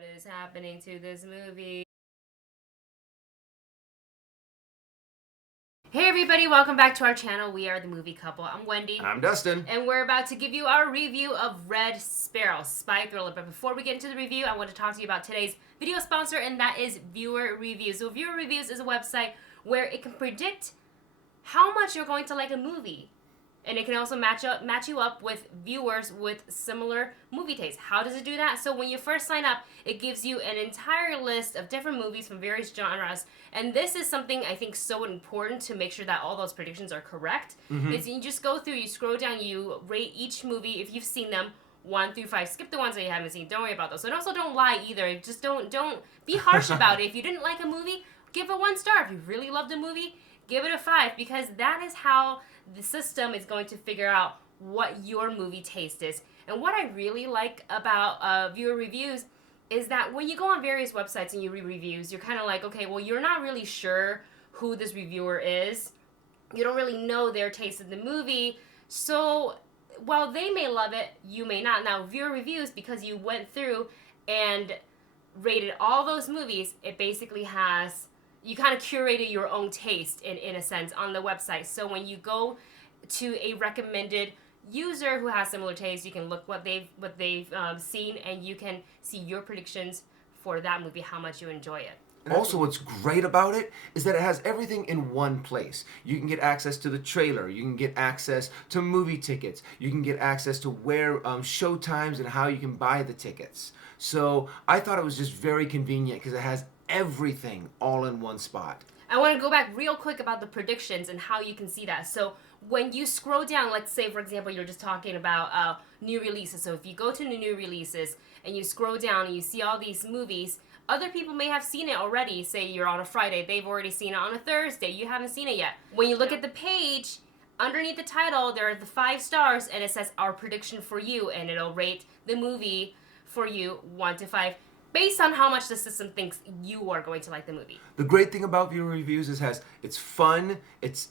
What is happening to this movie? Hey everybody, welcome back to our channel. We are the Movie Couple. I'm Wendy. I'm Dustin. And we're about to give you our review of Red Sparrow, spy thriller. But before we get into the review, I want to talk to you about today's video sponsor, and that is Viewer Reviews. So Viewer Reviews is a website where it can predict how much you're going to like a movie. And it can also match you up with viewers with similar movie tastes. How does it do that? So when you first sign up, it gives you an entire list of different movies from various genres. And this is something I think so important to make sure that all those predictions are correct. Is you just go through, you scroll down, you rate each movie if you've seen them 1 through 5. Skip the ones that you haven't seen. Don't worry about those. And also don't lie either. Just don't be harsh about it. If you didn't like a movie, give it 1 star. If you really loved a movie, give it a 5, because that is how the system is going to figure out what your movie taste is. And what I really like about viewer reviews is that when you go on various websites and you read reviews, you're kind of like, okay, well, you're not really sure who this reviewer is. You don't really know their taste in the movie. So while they may love it, you may not. Now, viewer reviews, because you went through and rated all those movies, it basically has... you kind of curated your own taste in a sense on the website. So when you go to a recommended user who has similar taste, you can look what they've seen, and you can see your predictions for that movie, how much you enjoy it. Also, what's great about it is that it has everything in one place. You can get access to the trailer. You can get access to movie tickets. You can get access to where show times and how you can buy the tickets. So I thought it was just very convenient because it has everything all in one spot. I want to go back real quick about the predictions and how you can see that. So when you scroll down, let's say, for example, you're just talking about new releases. So if you go to the new releases and you scroll down and you see all these movies, other people may have seen it already. Say you're on a Friday, they've already seen it on a Thursday. You haven't seen it yet. When you look at the page, underneath the title, there are the 5 stars, and it says our prediction for you, and it'll rate the movie for you 1 to 5. Based on how much the system thinks you are going to like the movie. The great thing about viewer reviews is it's fun, it's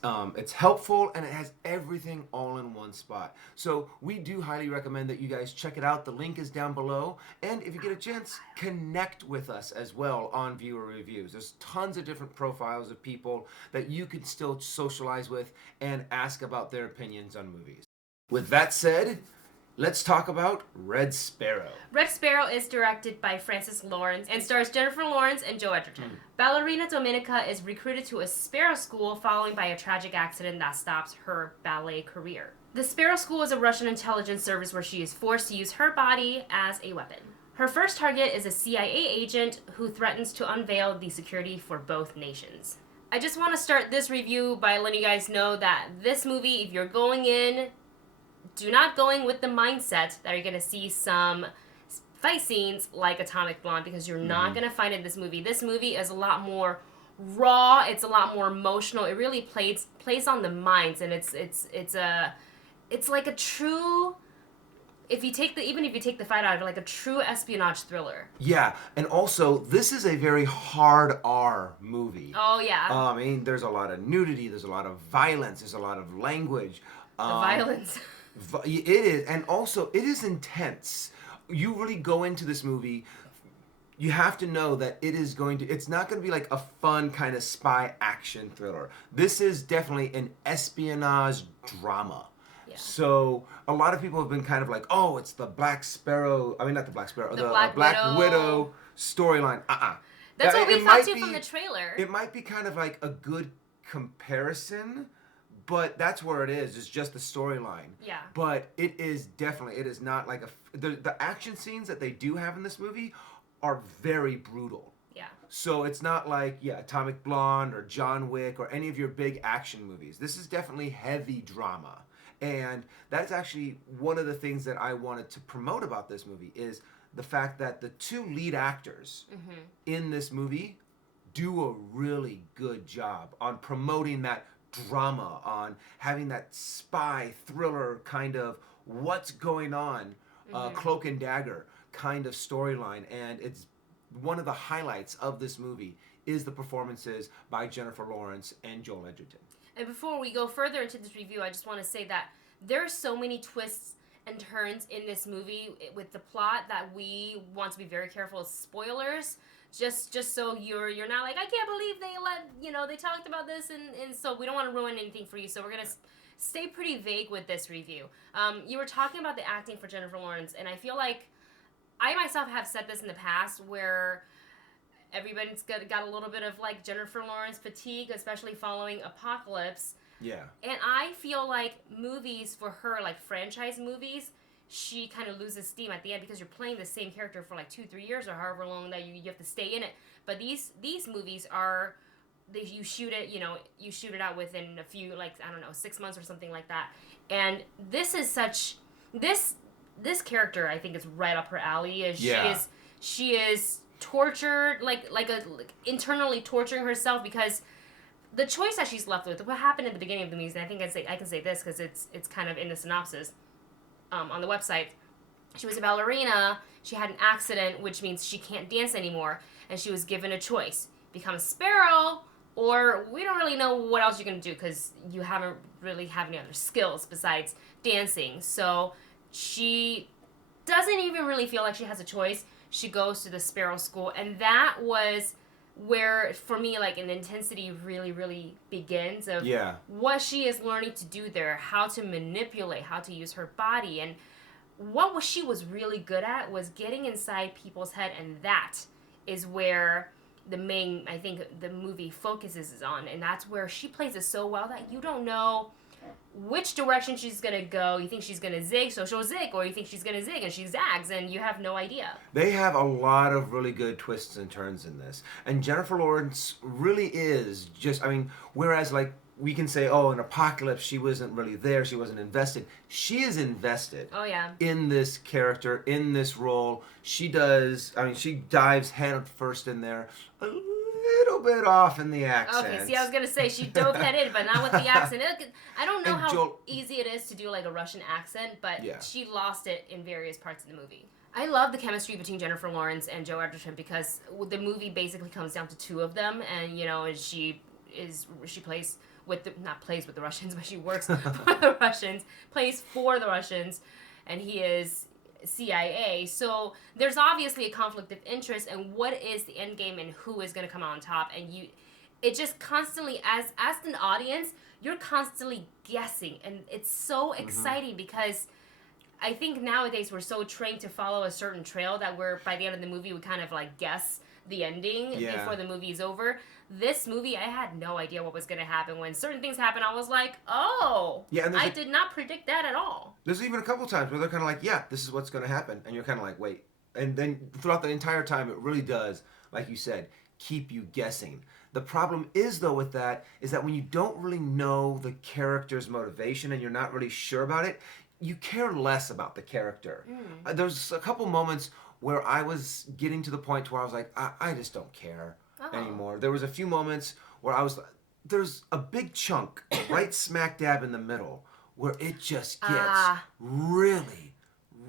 helpful, and it has everything all in one spot. So we do highly recommend that you guys check it out. The link is down below, and if you get a chance, connect with us as well on viewer reviews. There's tons of different profiles of people that you can still socialize with and ask about their opinions on movies. With that said, let's talk about Red Sparrow. Red Sparrow is directed by Francis Lawrence and stars Jennifer Lawrence and Joe Egerton. Ballerina Dominica is recruited to a Sparrow school following by a tragic accident that stops her ballet career. The Sparrow school is a Russian intelligence service where she is forced to use her body as a weapon. Her first target is a CIA agent who threatens to unveil the security for both nations. I just want to start this review by letting you guys know that this movie, if you're going in, do not go in with the mindset that you're going to see some fight scenes like Atomic Blonde, because you're not going to find it in this movie. This movie is a lot more raw. It's a lot more emotional. It really plays on the minds, and it's like a true... even if you take the fight out of it, like a true espionage thriller. Yeah, and also, this is a very hard R movie. Oh, yeah. I mean, there's a lot of nudity, there's a lot of violence, there's a lot of language. The violence. It is, and also, it is intense. You really go into this movie, you have to know that it's not going to be like a fun kind of spy action thriller. This is definitely an espionage drama. Yeah. So a lot of people have been kind of like, oh, it's the Black Sparrow. I mean, not the Black Sparrow. The Black Widow storyline. That's what we thought too from the trailer. It might be kind of like a good comparison, but that's where it is. It's just the storyline. Yeah. But it is not like the action scenes that they do have in this movie are very brutal. Yeah. So it's not like, Atomic Blonde or John Wick or any of your big action movies. This is definitely heavy drama. And that's actually one of the things that I wanted to promote about this movie is the fact that the 2 lead actors in this movie do a really good job on promoting that drama, on having that spy thriller kind of what's going on, cloak and dagger kind of storyline. And it's one of the highlights of this movie is the performances by Jennifer Lawrence and Joel Egerton. And before we go further into this review, I just want to say that there are so many twists and turns in this movie with the plot that we want to be very careful of spoilers. Just so you're not like, I can't believe they talked about this, and so we don't want to ruin anything for you. So we're gonna stay pretty vague with this review. You were talking about the acting for Jennifer Lawrence, and I feel like I myself have said this in the past where everybody's got a little bit of like Jennifer Lawrence fatigue, especially following Apocalypse. Yeah. And I feel like movies for her, like franchise movies, she kind of loses steam at the end because you're playing the same character for like 2-3 years or however long that you have to stay in it. But these movies are, you shoot it out within a few, like, I don't know, 6 months or something like that. And this is this character, I think, is right up her alley. She is tortured, like internally torturing herself because the choice that she's left with, what happened at the beginning of the movie, and I think I can say this because it's kind of in the synopsis on the website. She was a ballerina. She had an accident, which means she can't dance anymore, and she was given a choice: become a sparrow, or we don't really know what else you're gonna do because you haven't really have any other skills besides dancing. So she doesn't even really feel like she has a choice. She goes to the Sparrow school, and that was where, for me, like, an intensity really, really begins of what she is learning to do there, how to manipulate, how to use her body, and what she was really good at was getting inside people's head, and that is where the movie focuses on, and that's where she plays it so well that you don't know which direction she's gonna go. You think she's gonna zig, so she'll zig, or you think she's gonna zig and she zags, and you have no idea. They have a lot of really good twists and turns in this, and Jennifer Lawrence really is just, I mean, whereas like we can say, oh, in Apocalypse she wasn't really there, she wasn't invested. She is invested. Oh yeah. In this character, in this role. She dives head first in there. A little bit off in the accent. Okay, see, I was gonna say she dove head in, but not with the accent. I don't know how easy it is to do like a Russian accent, but she lost it in various parts of the movie. I love the chemistry between Jennifer Lawrence and Joe Egerton because the movie basically comes down to two of them, and she plays with the Russians, but she works for the Russians, plays for the Russians, and he is CIA. So there's obviously a conflict of interest, and what is the end game and who is going to come out on top, and it just constantly, as an audience, you're constantly guessing, and it's so exciting because I think nowadays we're so trained to follow a certain trail that by the end of the movie we kind of like guess the ending before the movie is over. This movie, I had no idea what was going to happen. When certain things happened, I was like, oh, I did not predict that at all. There's even a couple times where they're kind of like, yeah, this is what's going to happen. And you're kind of like, wait. And then throughout the entire time, it really does, like you said, keep you guessing. The problem is, though, with that, is that when you don't really know the character's motivation and you're not really sure about it, you care less about the character. There's a couple moments where I was getting to the point where I was like, I just don't care anymore. There was a few moments where there's a big chunk right smack dab in the middle where it just gets really,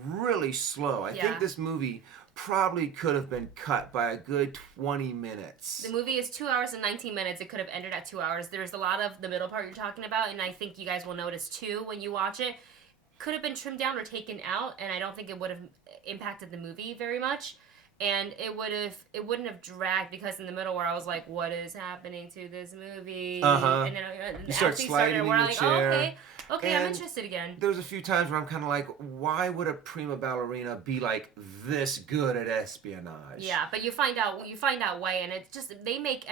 really slow. I think this movie probably could have been cut by a good 20 minutes. The movie is 2 hours and 19 minutes. It could have ended at 2 hours. There's a lot of the middle part you're talking about, and I think you guys will notice too when you watch it. Could have been trimmed down or taken out, and I don't think it would have impacted the movie very much. And it wouldn't have dragged, because in the middle where I was like, what is happening to this movie? And then you start sliding in your chair. Oh, okay, I'm interested again. There's a few times where I'm kind of like, why would a prima ballerina be like this good at espionage? Yeah, but you find out why, and it's just they make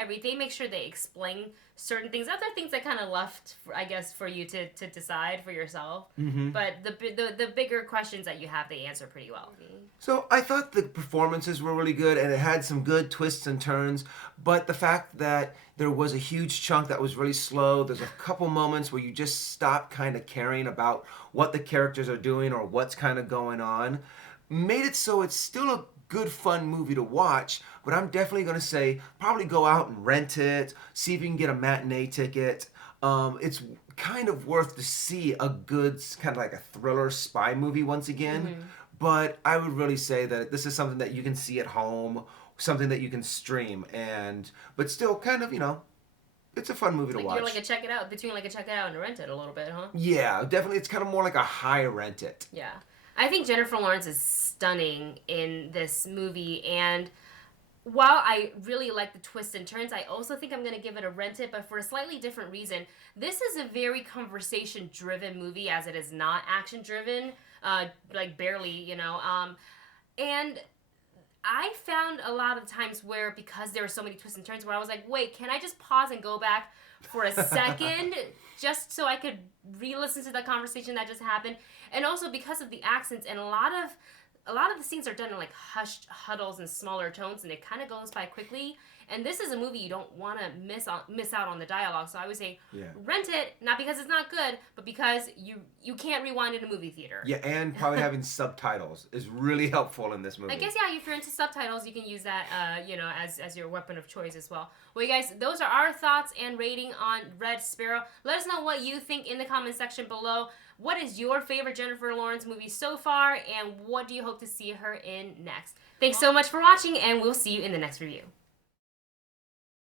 sure they explain certain things. Other things that kind of left, I guess, for you to decide for yourself. But the bigger questions that you have, they answer pretty well. So I thought the performances were really good, and it had some good twists and turns, but the fact that there was a huge chunk that was really slow, there's a couple moments where you just stop kind of caring about what the characters are doing or what's kind of going on, made it so it's still a good, fun movie to watch, but I'm definitely going to say probably go out and rent it, see if you can get a matinee ticket. It's kind of worth to see a good, kind of like a thriller spy movie once again. But I would really say that this is something that you can see at home, something that you can stream, but still kind of, it's a fun movie to watch. You're like a check it out, between like a check it out and a rent it a little bit, huh? Yeah, definitely. It's kind of more like a high rent it. Yeah. I think Jennifer Lawrence is stunning in this movie, and while I really like the twists and turns, I also think I'm going to give it a rent it, but for a slightly different reason. This is a very conversation-driven movie, as it is not action-driven, like barely, you know. And I found a lot of times where, because there were so many twists and turns, where I was like, wait, can I just pause and go back for a second just so I could re-listen to the conversation that just happened? And also because of the accents, and a lot of the scenes are done in like hushed huddles and smaller tones, and it kind of goes by quickly. And this is a movie you don't want to miss out on the dialogue. So I would say rent it, not because it's not good, but because you can't rewind in a movie theater. Yeah, and probably having subtitles is really helpful in this movie. I guess, yeah, if you're into subtitles, you can use that, as your weapon of choice as well. Well, you guys, those are our thoughts and rating on Red Sparrow. Let us know what you think in the comment section below. What is your favorite Jennifer Lawrence movie so far, and what do you hope to see her in next? Thanks so much for watching, and we'll see you in the next review.